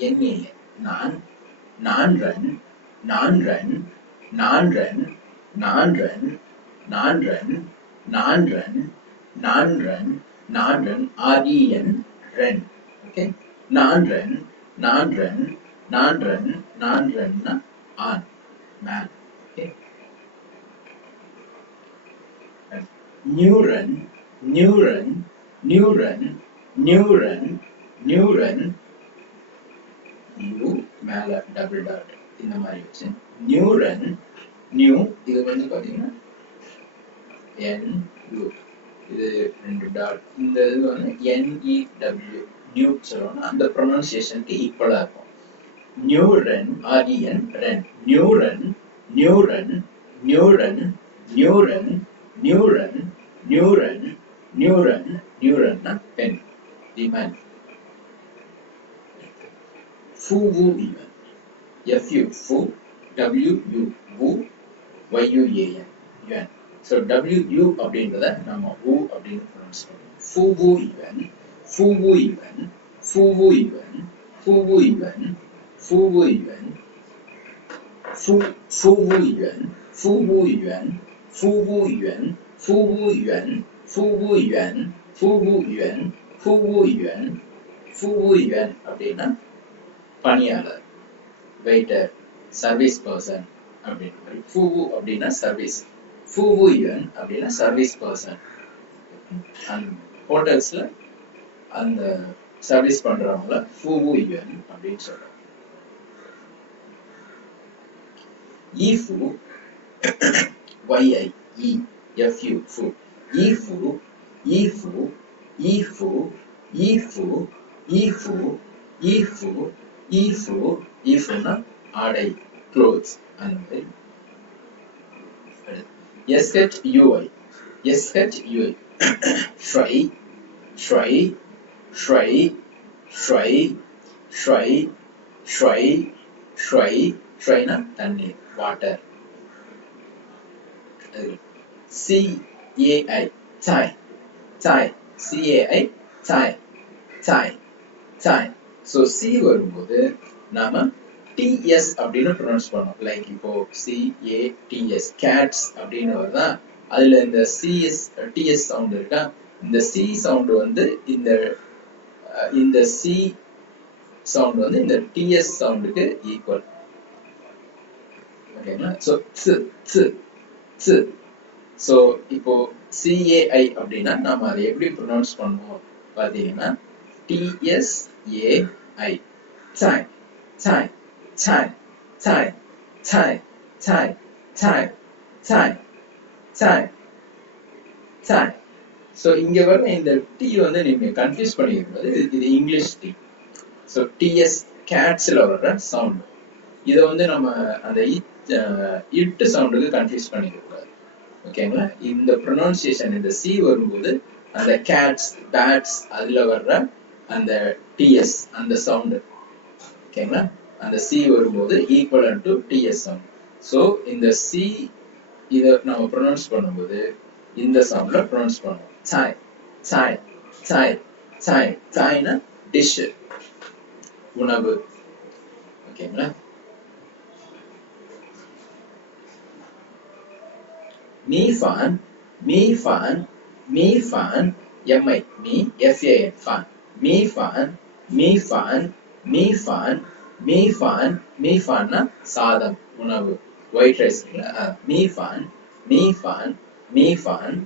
NAN, நான், நான்றன், நான்றன், நான்றன், நான்றன், நான்றன், நான்றன், நான்றன், நான்றன், REN, ren. Okay, நான்றன், நான்றன், நான்றன், நான்றன்னா ஆண், man. Okay, neuron, neuron, neuron, neuron, neuron, u மேல double dot இந்த மாதிரி வச்சு நியூரன், நியூ இது வந்து பாத்தீங்கன்னா NU இது ரெண்டு டாட், இந்த இது வந்து NEW நியூ சொல்லுவாங்க, அந்த ப்ரொனன்சியேஷனுக்கு ஈக்குவலா இருக்கும். நியூரன், REN, ren, நியூரன், நியூரன், நியூரன், நியூரன், நியூரன், நியூரன், நியூரன், நியூரன்னா பெண், women. FUVU even, FU, FU, WU, WU, YUAN, yuan. So WU அப்படின்றத நம்ம U அப்படின்னு pronounce பண்ணுவோம். FUVU even, FUVU even, FUVU even, FUVU even, FUVU even, FUVU even, FUVU even, FUVU even, FUVU even, FUVU even, FUVU even, FUVU even, FUVU even அப்படின்னா பணியாளர், waiter, service person அப்படின்ற மாதிரி. FUVU அப்படின்னா service, FUVU even அப்படின்னா service person. And ஹோட்டல்ஸ்ல அந்த service பண்றவங்கள FUVU even அப்படின்னு சொல்றாங்க. IFU, YIEFU, FU, IFU, IFU, IFU, IFU, IFU, IFU, IFU, IFUனா ஆடை, clothes அந்த மாதிரி. SHUI, SHUI, shrui, shrui, shrui, shrui, shrui, shrui, shrui, shruyனா தண்ணீர், water. CAI, chai, chai, CAI, chai, chai, chai. So C வரும்போது நாம TS அப்படின்னு pronounce பண்ணோம். Like இப்போ CATS, cats அப்படின்னு வருதா, அதுல இந்த CS TS சவுண்ட் இருக்கா, இந்த C சவுண்ட் வந்து இந்த C சவுண்ட் வந்து இந்த TS சவுண்டுக்கு ஈக்குவல். ஓகேங்களா? ஸோ ஸோ இப்போ CAI அப்படின்னா நாம அதை எப்படி ப்ரொனவுன்ஸ் பண்ணுவோம் பார்த்தீங்கன்னா TSAI, chai, chai, chai, chai, chai, chai, chai, chai, chai, chai. So இங்க வர இந்த T வந்து நீங்க கன்ஃபியூஸ் பண்ணிக்கிறது, இது இங்கிலீஷ் T. ஸோ TS கேட்ஸ்ல வர்ற சவுண்ட், இதை வந்து நம்ம அந்த இட்டு சவுண்டுக்கு கன்ஃபியூஸ் பண்ணிக்க கூடாது. ஓகேங்களா? இந்த ப்ரொனவுன்சியேஷன் இந்த C வரும்போது அந்த கேட்ஸ், பேட்ஸ் அதுல வர்ற அந்த TS அந்த சவுண்ட், ஓகேங்களா? அந்த C வரும்போது equivalent to TS sound. So இந்த C இதை நம்ம ப்ரொனவுன்ஸ் பண்ணும்போது இந்த சவுண்ட்ல ப்ரொனவுன்ஸ் பண்ணுவோம். சாய், சாய், சாய், சாய், சாய்னா டிஷ், உணவு. ஓகேங்களா? மீஃபான், மீஃபான், மீஃபான், MI, மீ FAN, ஃபான், மீஃபான், மீஃபான், மீஃபான், மீஃபான், மீஃபான்னா சாதம், உணவு, ஒயிட் ரைஸ். மீஃபான், மீஃபான், மீஃபான்,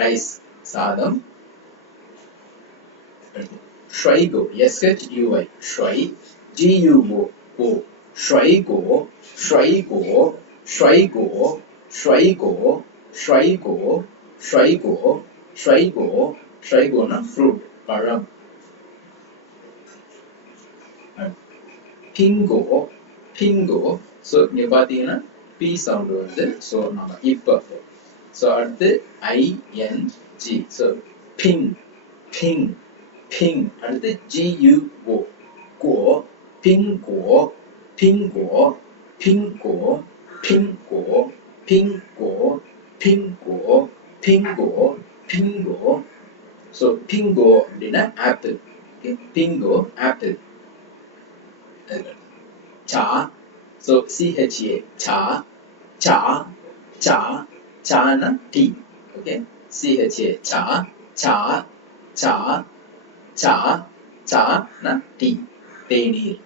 ரைஸ், சாதம். ஷ்வைகோ, SHUI, ஷ்வை, GUO, O, ஷ்வைகோ, ஷ்வைகோ, ஷ்வைகோ, ஷ்வைகோ, ஷ்வைகோ, ஷ்வைகோ, ஷ்வைகோ, ஷ்வைகோனா ஃப்ரூட், பழம். Bingo, bingo. ஸோ இங்க பாத்தீங்கன்னா P சவுண்ட் வந்து, ஸோ நம்ம இப்போ ஸோ அடுத்து ING, so bing, bing, bing. அடுத்து GUO, go, bingo, bingo, bingo, bingo, bingo, bingo, bingo, bingo. So bingo அப்படின்னா apple. Bingo apple. cha. So CHA cha, cha, cha, cha na T. Okay. CHA cha, cha, cha, cha, cha na T. தேநீர்.